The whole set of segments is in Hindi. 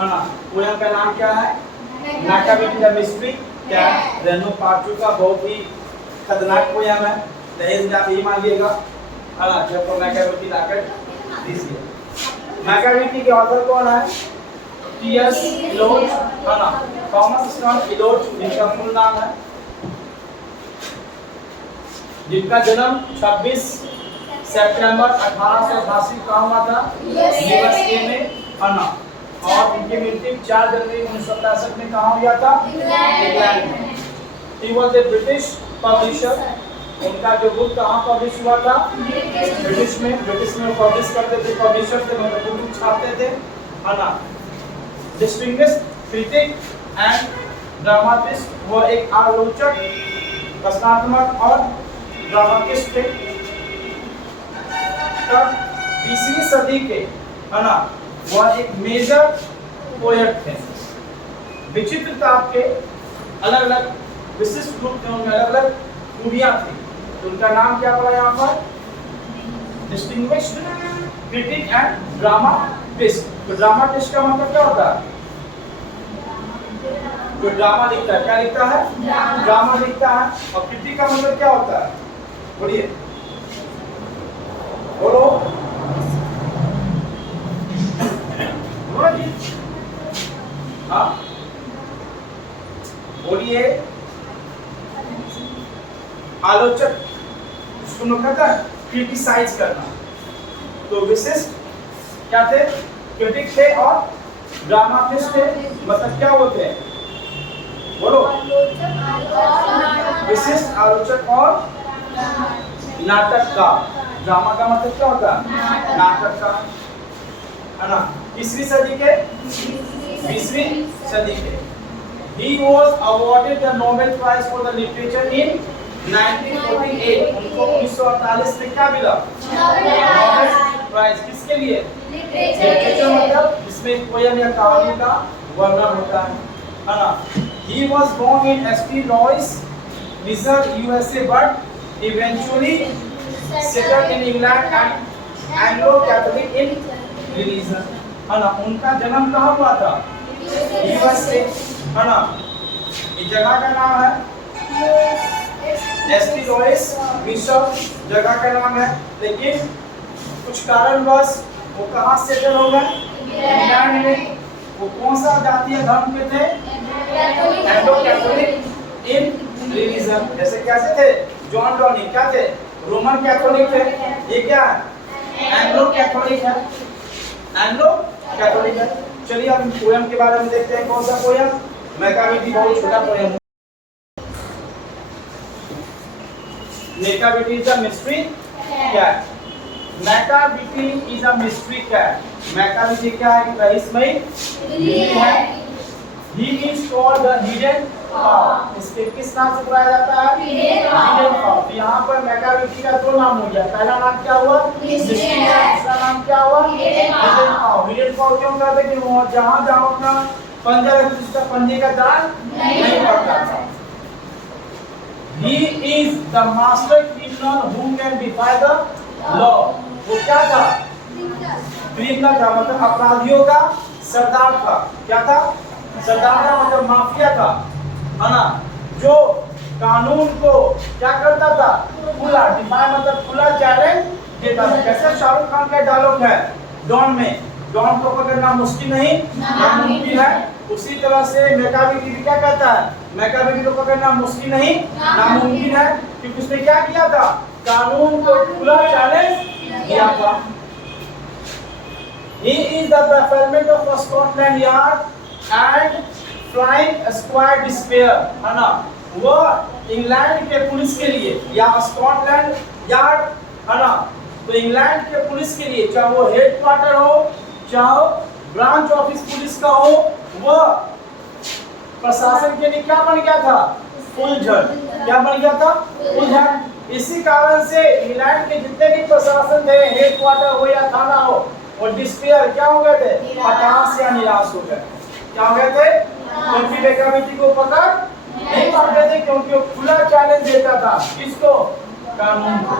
है ना। पोयम का नाम क्या है? Macavity the mystery cat. रेनो पार्चू का बहुत ही खतरनाक पोयम है, दहेज में आप यही मांगिएगा, है ना। जब मैकाविटी लाकर दीजिए। मैकाविटी के ऑथर कौन है? टी.एस. इलोट, है ना। थॉमस स्टॉन इलोट जिनका मूल नाम है, जिनका जन्म 26 सितंबर 1888 का हुआ था यूएसए में, है ना। और उनकी मृत्यु 4 जनवरी 1965 में कहाँ हुआ था? इंग्लैंड में। He was a British publisher। उनका जो बुक कहाँ पब्लिश हुआ था? ब्रिटिश में पब्लिश करते थे, पब्लिशर थे, मतलब बुक छापते थे, है ना। Distinguished critic and dramatist, वो एक आलोचक, रचनात्मक और ड्रामाटिस्ट थे। 20वीं सदी के, है ना, वह एक मेजर पोएट थे। विचित्रता के अलग अलग विशिष्ट रूप थे, उनमें अलग अलग खूबियां थी। तो उनका नाम क्या पड़ा यहाँ पर? Distinguished critic and dramatist. तो ड्रामाटिस्ट का मतलब क्या होता है? जो ड्रामा लिखता है, क्या लिखता है? ड्रामा लिखता है। और क्रिटिक का मतलब क्या होता है? बोलिए, बोलो। हाँ बोलिए। आलोचक, उसको लोग कहता है क्रिटिसाइज करना। तो विशिष्ट क्या थे? क्रिटिक थे और ड्रामाटिस्ट थे। मतलब क्या होते हैं? बोलो। विशिष्ट आलोचक और नाटककार। ड्रामा का मतलब क्या होता है? नाटककार, है ना। 20वीं सदी के 20वीं सदी के He was awarded the Nobel Prize for the Literature in 1948। उनको 1948 में क्या मिला? Nobel prize. किसके लिए? लिटरेचर, मतलब इसमें पोयम या कहानी का वर्णन होता है ना। He was born in St. Louis, Missouri, USA, but eventually settled in England and Anglo-Catholic in religion, है ना। उनका जन्म कहाँ हुआ था? यूएसए, है ना। इस जगह का नाम है एस्टी लॉइस, मिशर जगह का नाम है। लेकिन कुछ कारणवश वो कहाँ सेटल हो गए? इंग्लैंड में। वो कौन सा जातीय धर्म के थे? Anglo Catholic in religion. जैसे कैसे थे? जॉन डॉनी क्या थे? रोमन कैथोलिक थे। ये क्या है? एंग्लो कैथोलिक है। एंग्लो कैथोलिक है। चलिए अब पोयम के बारे में देखते हैं। कौन सा पोयम? मैकाविटी बहुत छोटा पोयम है। Macavity is a mystery cat. Macavity is a mystery cat. Macavity क्या है? रहस्यमयी बिल्ली है। He is called the hidden cow। इसके किस नाम से बुलाया जाता है? hidden cow। तो यहाँ पर मैकाविटी का दो नाम हो गया। पहला नाम क्या हुआ? Mystery cat. दूसरा नाम क्या हुआ? hidden cow। hidden cow क्यों कहते हैं? कि वो जहाँ जहाँ अपना पंजा रखते उसका पंजे का जाल नहीं पड़ता था। He is the master criminal who can defy the law। वो क्या था? क्रिमिनल था, मतलब अपराधियों का सरदार था। क्या था? सरदार का मतलब माफिया था, है ना। जो कानून को क्या करता था? खुला डिफाई, मतलब खुला चैलेंज देता था। कैसे? शाहरुख खान का डायलॉग है डॉन में, डॉन को पकड़ना मुश्किल नहीं नामुमकिन है। उसी तरह से मैकाविटी भी क्या कहता है? मैकाविटी को पकड़ना मुश्किल नहीं नामुमकिन है, क्योंकि उसने क्या किया था? कानून को खुला चैलेंज दिया था। He is the preferment of Scotland Yard and Flying Squad Despair, है ना। वो इंग्लैंड के पुलिस के लिए या स्कॉटलैंड यार्ड, है ना। तो इंग्लैंड के पुलिस के लिए, चाहे वो हेडक्वार्टर हो, चाहे ब्रांच ऑफिस पुलिस का हो, वो प्रशासन के लिए क्या बन गया था? उलझन। क्या बन गया था? उलझन। इसी कारण से इंग्लैंड के जितने भी प्रशासन थे, हेडक्वार्टर हो या थाना हो, और डिस्पेयर क्या हो गए थे? हताश या निराश हो गए। क्या हो गए थे? क्योंकि मैकाविटी को पकड़ नहीं पाते थे, क्योंकि वो खुला चैलेंज देता था। किसको? कानून को,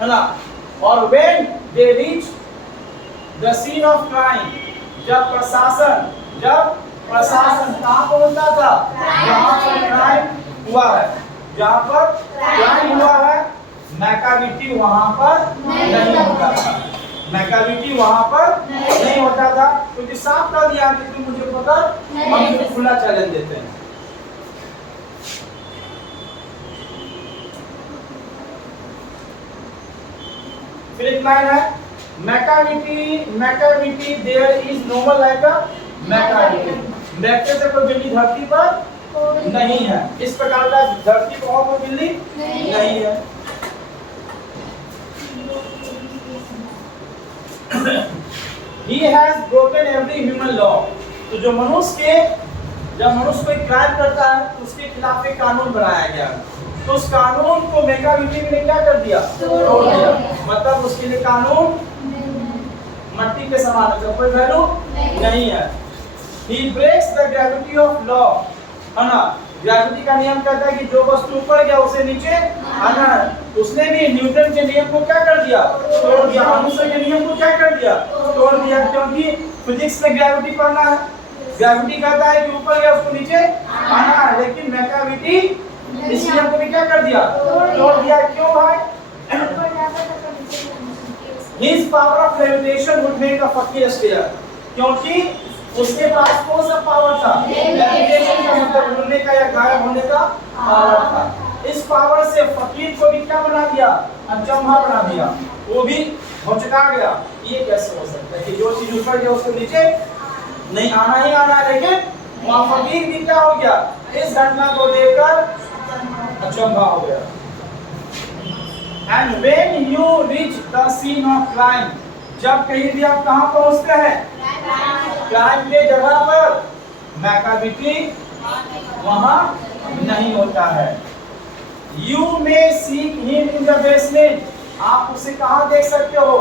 है ना। और when they reach the scene of crime, जब प्रशासन कहाँ पहुंचता था, जहाँ पर क्राइम हुआ है, जहाँ पर क्राइम हुआ है, मैकाविटी वहाँ पर नहीं होता था, मैकाविटी वहाँ पर नहीं होता था, क्योंकि साफ कर दिया कि तुम मुझे पकड़, हम तुझे खुला चैलेंज देते हैं। फिर एक लाइन है, Macavity there is no one like a Macavity. मैके से कोई बिल्ली धरती पर नहीं है, इस प्रकार का धरती पर और कोई बिल्ली नहीं है। He has broken every human law। तो जो मनुष्य कोई क्राइम करता है तो उसके खिलाफ एक कानून बनाया गया, तो उस कानून को मैकाविटी ने क्या कर दिया, तोड़ दिया। मतलब उसके लिए कानून मट्टी के समान है, कोई वैल्यू नहीं है। He breaks the gravity of law, है ना। ग्रेविटी का नियम कहता है कि जो वस्तु ऊपर गया उसे नीचे आना है। उसने भी न्यूटन के नियम को क्या कर दिया, तोड़ दिया। अनुसर के नियम को क्या कर दिया, तोड़ दिया, क्योंकि फिजिक्स में ग्रेविटी पढ़ना है। ग्रेविटी कहता है कि ऊपर गया उसको नीचे आना है, लेकिन मैकाविटी इस नियम को भी क्या कर दिया, तोड़ दिया। क्यों भाई? His power of levitation would make a fakir stare। क्योंकि उसके पास कौन सा पावर था, लेविटेशन का मतलब उड़ने का या गायब होने का पावर था। इस पावर से फकीर को भी क्या बना दिया, अचंभा बना दिया, वो भी भौचका गया। ये कैसे हो सकता है कि जो चीज ऊपर गया उसको नीचे नहीं आना ही आना, लेकिन वहाँ फकीर भी क्या हो गया, इस घटना को देखकर अचंभा हो गया। And when you reach the scene of crime, जब कहीं भी आप कहाँ पहुँचते हैं, क्राइम के जगह पर, मैकाविटी वहाँ नहीं होता है। You may seek him in the basement। आप उसे कहाँ देख सकते हो,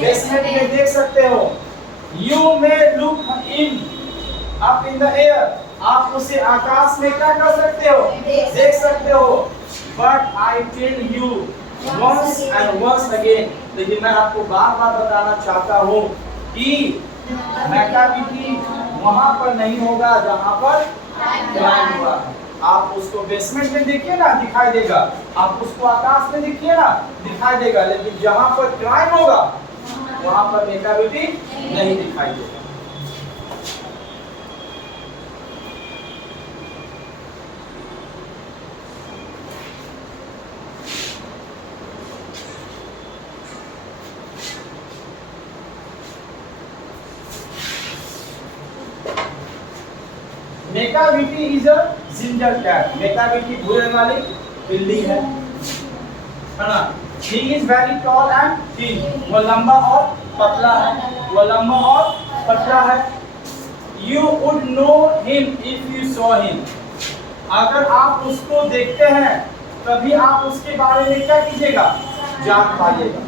बेसमेंट में देख सकते हो। You may look in up in the air। आप उसे आकाश में क्या कर सकते हो, देख सकते हो। But I tell you once and once again, लेकिन मैं आपको बार बार बताना चाहता हूँ कि मैकाविटी वहाँ पर नहीं होगा जहाँ पर क्राइम हुआ। आप उसको बेसमेंट में देखिए ना, दिखाई देगा। आप उसको आकाश में देखिए ना, दिखाई देगा। लेकिन जहाँ पर क्राइम होगा वहाँ पर मैकाविटी नहीं दिखाई देगा। Macavity is a ginger cat. Macavity भूरे वाली बिल्ली है ना। He is very tall and thin। वो लंबा और पतला है, वो लंबा और पतला है। You would know him if you saw him। अगर आप उसको देखते हैं तभी आप उसके बारे में क्या कीजिएगा, जान पाइएगा।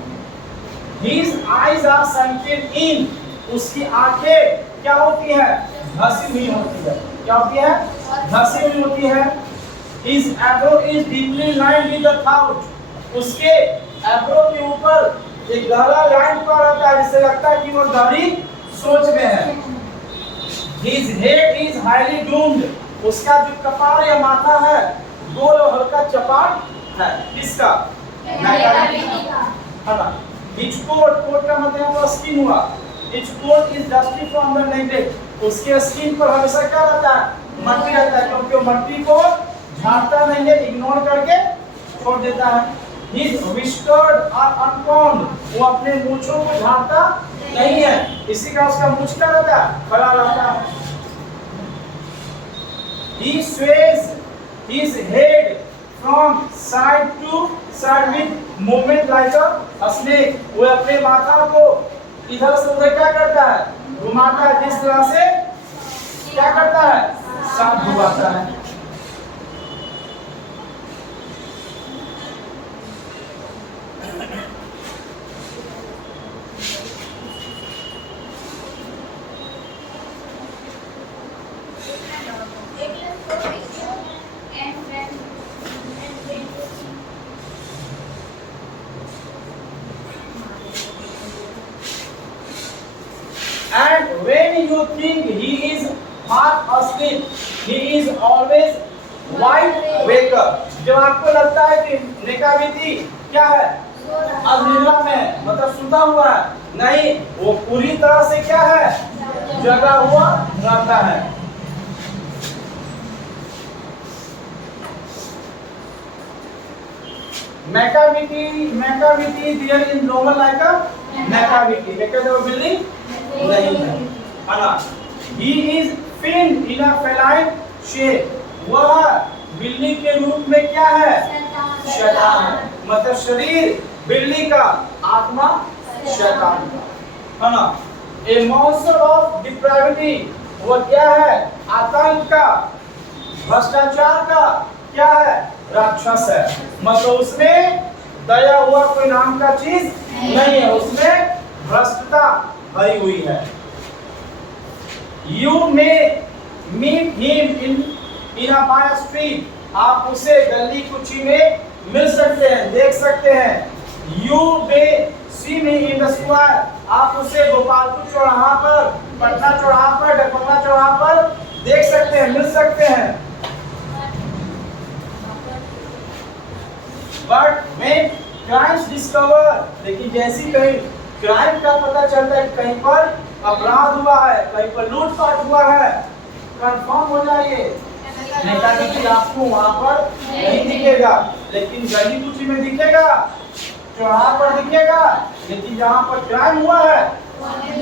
His eyes are sunken in। उसकी आंखें क्या होती है, धंसी हुई होती है। क्या होती है, धंसी हुई होती है। His eyebrow is deeply lined with the thought। उसके eyebrow के ऊपर एक गहरा लाइन पड़ा रहता है, जिससे लगता है कि वो गहरी सोच में है। His head is highly domed। उसका जो कपाल या माथा है गोल और हल्का चपाट है। किसका, मैकाविटी का। His coat का मतलब स्किन हुआ। His coat is dusty from the neck। उसके स्किन पर हमेशा क्या रहता है, मट्टी रहता है, क्योंकि वो मट्टी को झाड़ता नहीं है, इग्नोर करके छोड़ देता है। His whiskers are uncombed। वो अपने मूंछों को झाड़ता नहीं है, इसी का उसका मूंछ क्या रहता है, खड़ा रहता है। He sways his head from side to side with movement like a snake। वो अपने माथा को इधर से उधर क्या करता है, घुमाता है, जिस तरह से क्या करता है, सांप घुमाता है। And when you asleep. He is always wide awake. जब आपको लगता है कि नेकाविटी क्या है, अब निद्रा में मतलब सुता हुआ है, नहीं, वो पूरी तरह से क्या है, जगा हुआ रहता है। Macavity there in normal like a Macavity, लेकिन वो बिल्ली नहीं है ना। He is fiend in a feline shape, वह बिल्ली के रूप में क्या है, शैतान है। मतलब शरीर बिल्ली का, आत्मा शैतान का, है ना। ए मॉन्स्टर ऑफ डिप्राविटी, वो क्या है, आतंक का, भ्रष्टाचार का क्या है, राक्षस है। मतलब उसमें दया हुआ कोई नाम का चीज नहीं है, उसमें भ्रष्टता भरी हुई है। You may meet him in a by street, आप उसे गली कुची में मिल सकते हैं, देख सकते हैं। You may see me in the square, आप उसे गोपालपुर चौराहा पर, पटना चौराहा पर, डकबंगा चौराहा पर देख सकते हैं, मिल सकते हैं। But when crimes discover, लेकिन जैसी कहीं क्राइम का पता चलता है, कहीं पर अपराध हुआ है, कहीं पर लूटपाट हुआ है, कंफर्म हो जाइए, नेकाविटी आपको वहां पर नहीं दिखेगा, लेकिन गली कुची में दिखेगा, चौराहा पर दिखेगा, लेकिन जहां पर क्राइम हुआ है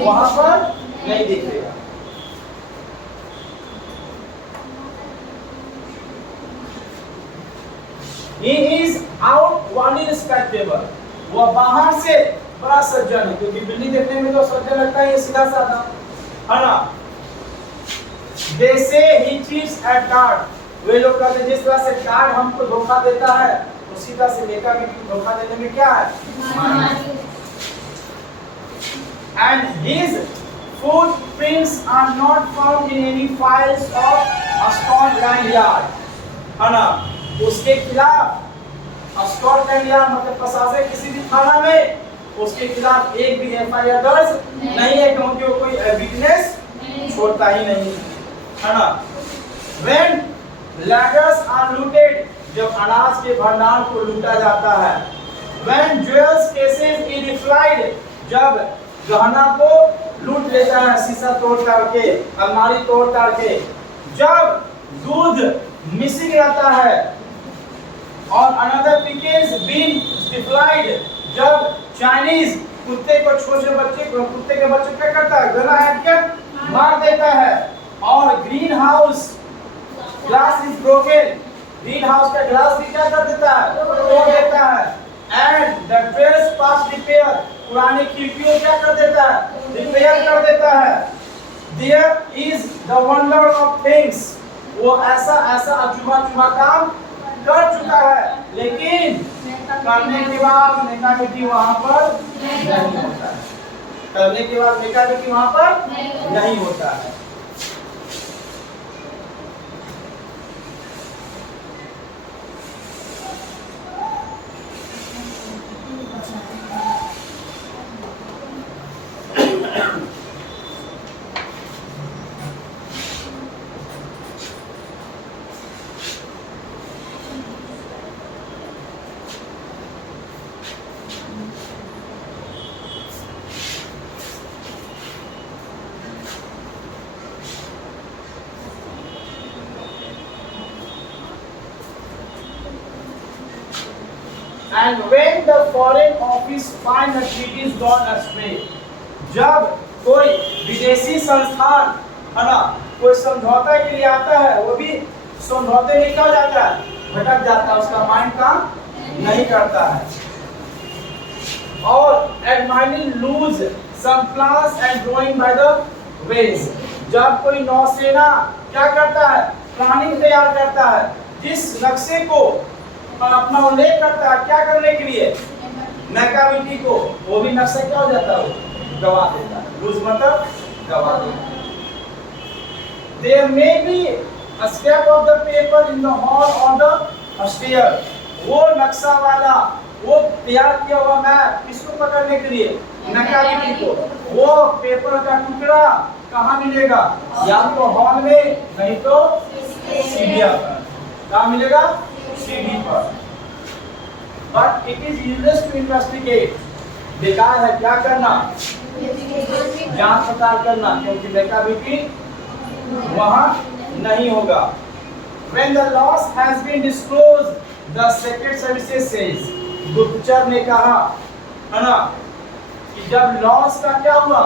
वहां पर नहीं दिखेगा। He is outwardly respectable, वह बाहर से बड़ा सज्जन है, क्योंकि बिल्ली देखने में तो सज्जन लगता है, ये सीधा साधा है ना। They say he cheats at card, वे लोग कहते हैं जिस तरह से कार्ड हमको धोखा देता है, उसी तरह से नेकाविटी धोखा देने में क्या है, and his footprints are not found in any files of Scotland Yard, है ना। उसके खिलाफ स्कॉटलैंड यार्ड मतलब प्रशासन किसी भी थाना में उसके खिलाफ एक भी एफआईआर दर्ज नहीं है, क्योंकि वो कोई विटनेस छोड़ता ही नहीं है ना। When ladders are looted, जब अनाज के भंडार को लूटा जाता है। When jewels cases is defiled, जब गहना को लूट लेता है, शीशा तोड़ करके, अलमारी तोड़ करके। जब दूध मिसिंग रहता है, और another pickens been defiled, जब चाइनीज कुत्ते को, छोटे बच्चे को, कुत्ते के बच्चे क्या करता है, गला हट के मार देता है। और green house glass is broken, green house का ग्लास भी क्या कर देता है, तोड़ देता है। And the dress pass repair, पुरानी खिड़कियों क्या कर देता है, रिपेयर कर देता है। There is the wonder of things, वो ऐसा अजूबा काम कर चुका है, लेकिन करने के बाद नेकाविटी वहां पर नहीं होता है, करने के बाद नेकाविटी वहां पर नहीं होता है। And when the foreign office find that it is gone astray, जब कोई विदेशी संस्थान है ना कोई समझौता के लिए आता है, वो भी समझौते में क्या जाता है, भटक जाता है, उसका माइंड काम नहीं करता है। और admiring lose some plans and drawing by the ways, जब कोई नौसेना क्या करता है, प्लानिंग तैयार करता है, जिस नक्शे को अपना उल्लेख करता है क्या करने के लिए, नेकाविटी को, वो भी नक्शा क्या हो जाता है, गवा देता है। लूज मतलब गवा देता है। There may be a scrap of the paper in the hall or the stair, वो नक्शा वाला, वो तैयार किया हुआ मैप किसको पकड़ने के लिए, नेकाविटी को, वो पेपर का टुकड़ा कहाँ मिलेगा? या तो हॉल में, नहीं तो सीढ़ियाँ पर। कहाँ मिलेगा? सीढ़ी पर। But it is useless to investigate, बेकार है क्या करना? जांच पड़ताल करना, क्योंकि बेकाबिलिटी वहां नहीं होगा। When the loss has been disclosed, the Secret Services says, गुप्तचर ने कहा, है ना, कि जब लॉस का क्या हुआ,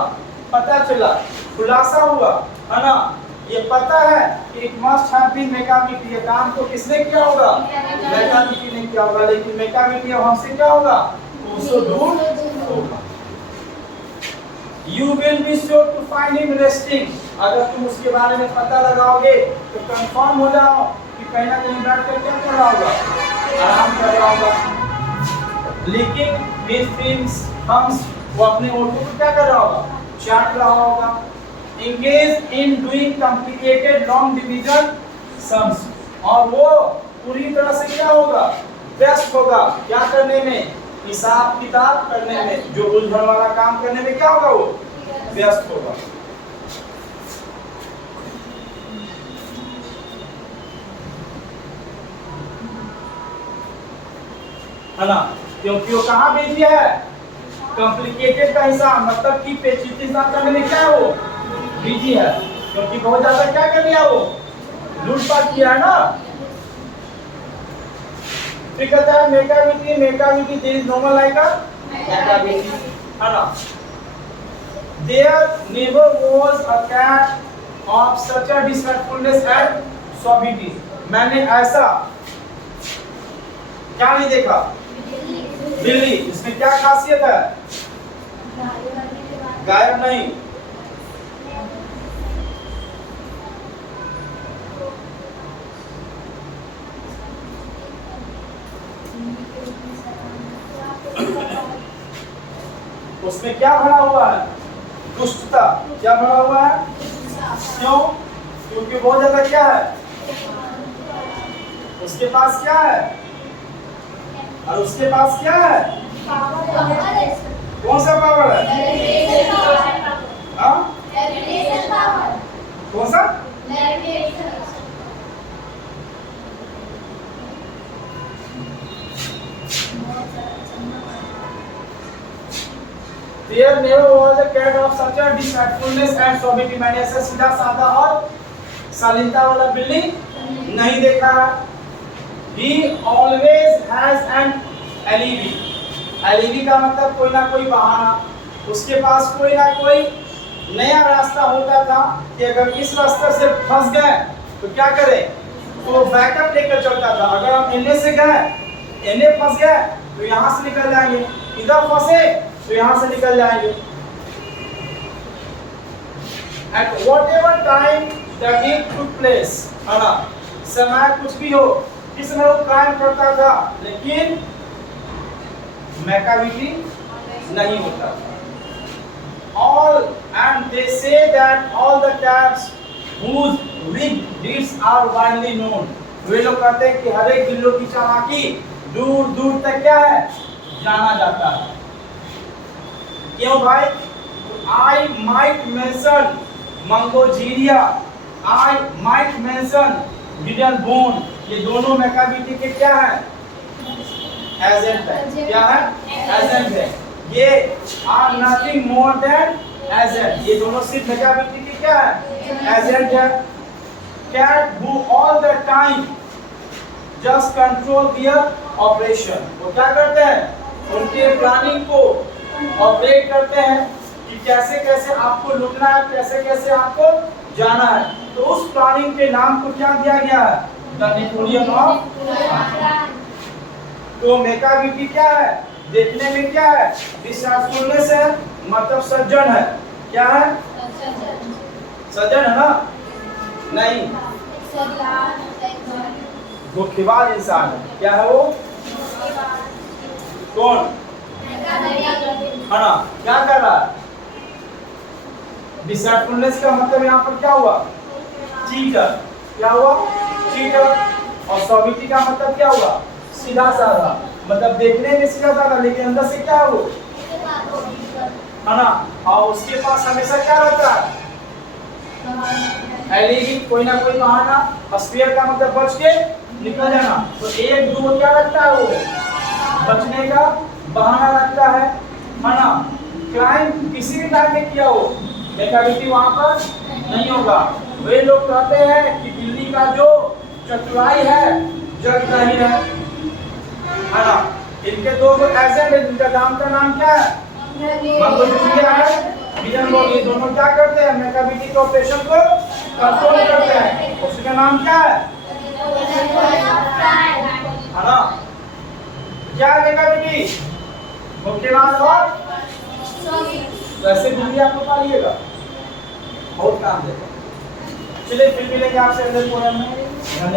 पता चला, खुलासा हुआ, है ना, ये पता है कि इट मस्ट हैव बीन मेकाबिलिटी, ये काम तो किसने किया होगा? मेकाबिलिटी ने किया होगा, लेकिन मेकाबिलिटी अब हमसे क्या होगा? उससे दूर होगा। You will be sure to find him resting, अगर तुम उसके बारे में पता लगाओगे तो कंफर्म हो जाओ कि कहीं ना कहीं बैठ कर क्या कर रहा होगा? आराम कर रहा होगा। लेकिन his dreams comes, वो अपने ओठों को क्या कर रहा होगा? चाट रहा होगा। Engaged in doing complicated long division sums, और वो पूरी तरह से क्या होगा? व्यस्त होगा क्या करने में? हिसाब किताब करने में, जो उलझन वाला काम करने में क्या होगा? वो व्यस्त होगा। है ना, क्योंकि वो कहाँ बिजी है? कॉम्प्लिकेटेड का हिसाब, मतलब कि पेचीदा हिसाब करने में क्या है? वो बिजी है, क्योंकि बहुत ज्यादा क्या कर लिया? वो लूटपाट किया है ना। फिर कहता है Macavity there is normal like a Macavity, है ना। There never was a cat of such a disrespectfulness and suavity, मैंने ऐसा क्या नहीं देखा? बिल्ली। इसमें क्या खासियत है? गायब नहीं, उसमें क्या भरा हुआ है? दुष्टता। क्या भरा हुआ है? क्यों? क्योंकि बहुत ज्यादा क्या है? उसके पास क्या है? और उसके पास क्या है? कौन सा पावर है? हाँ? कौन सा? There never was a cat of such a disrespectfulness and suavity, मैंने ऐसा सीधा साधा और शालीनता वाला बिल्ली नहीं देखा। He always has an alibi, alibi का मतलब कोई ना कोई बहाना, उसके पास कोई ना कोई नया रास्ता होता था कि अगर इस रास्ते से फंस गए तो क्या करें? तो बैकअप लेकर चलता था। अगर हम एनए से गए, एनए फंस गए तो यहाँ से निकल जाएंगे, इधर फंसे तो यहाँ से निकल जाएंगे। At whatever time the deed took place, है ना, समय कुछ भी हो, किस समय वो क्राइम करता था, लेकिन मेकाबिलिटी नहीं होता था। All and they say that all the cats whose wicked deeds are widely known, वे लोग कहते हैं कि हर एक बिल्लों की चालाकी दूर दूर तक क्या है? जाना जाता है। क्यों भाई? I might mention मंगोजीरिया, I might mention girdle bone, ये दोनों मेकाबिलिटी के क्या है? एजेंट है। क्या है? एजेंट है। ये are nothing more than agent, ये दोनों सिर्फ मेकाबिलिटी के क्या है? एजेंट है। Cat who all the time just control their operation, वो क्या करते हैं? उनके प्लानिंग को ऑपरेट करते हैं कि कैसे कैसे आपको लुटना है, कैसे कैसे आपको जाना है। तो उस प्लानिंग के नाम को क्या दिया गया है? The Napoleon of. तो मेकाबिलिटी क्या है? देखने में क्या है? डिसफुलनेस है, मतलब सज्जन है। क्या है? सज्जन है ना? नहीं, धोखेबाज इंसान है। क्या है वो? कौन? है ना, क्या कर रहा है? डिसफुलनेस का मतलब यहाँ पर क्या हुआ? चीटर। क्या हुआ? चीटर। और सॉबिटी का मतलब क्या हुआ? सीधा साधा, मतलब देखने में सीधा साधा लेकिन अंदर से क्या है वो? है ना। और उसके पास हमेशा क्या रहता है? एलिगी कोई ना कोई बहाना, स्फीयर का मतलब बच के निकल जाना, तो एक दो क्या रखता है वो बचने का बहाना रखता है ना। क्राइम किसी भी टाइम में किया हो मेकाबिटी वहां पर नहीं होगा। वे लोग कहते हैं कि बिल्ली का जो चतुराई है जग जाहिर है ना। इनके दो एजेंट हैं जिनका नाम क्या है, मंगोलिया है, विजन लोग, ये दोनों क्या करते हैं मेकाबिटी के ऑपरेशन को कंट्रोल करते हैं। उसका नाम क्या है ना, क्या है मेकाबिटी, मुक्केबाज और वैसे बिल्ली आपको पालिएगा, बहुत काम देगा। चलिए फिर मिलेंगे आपसे अगले पोएम में।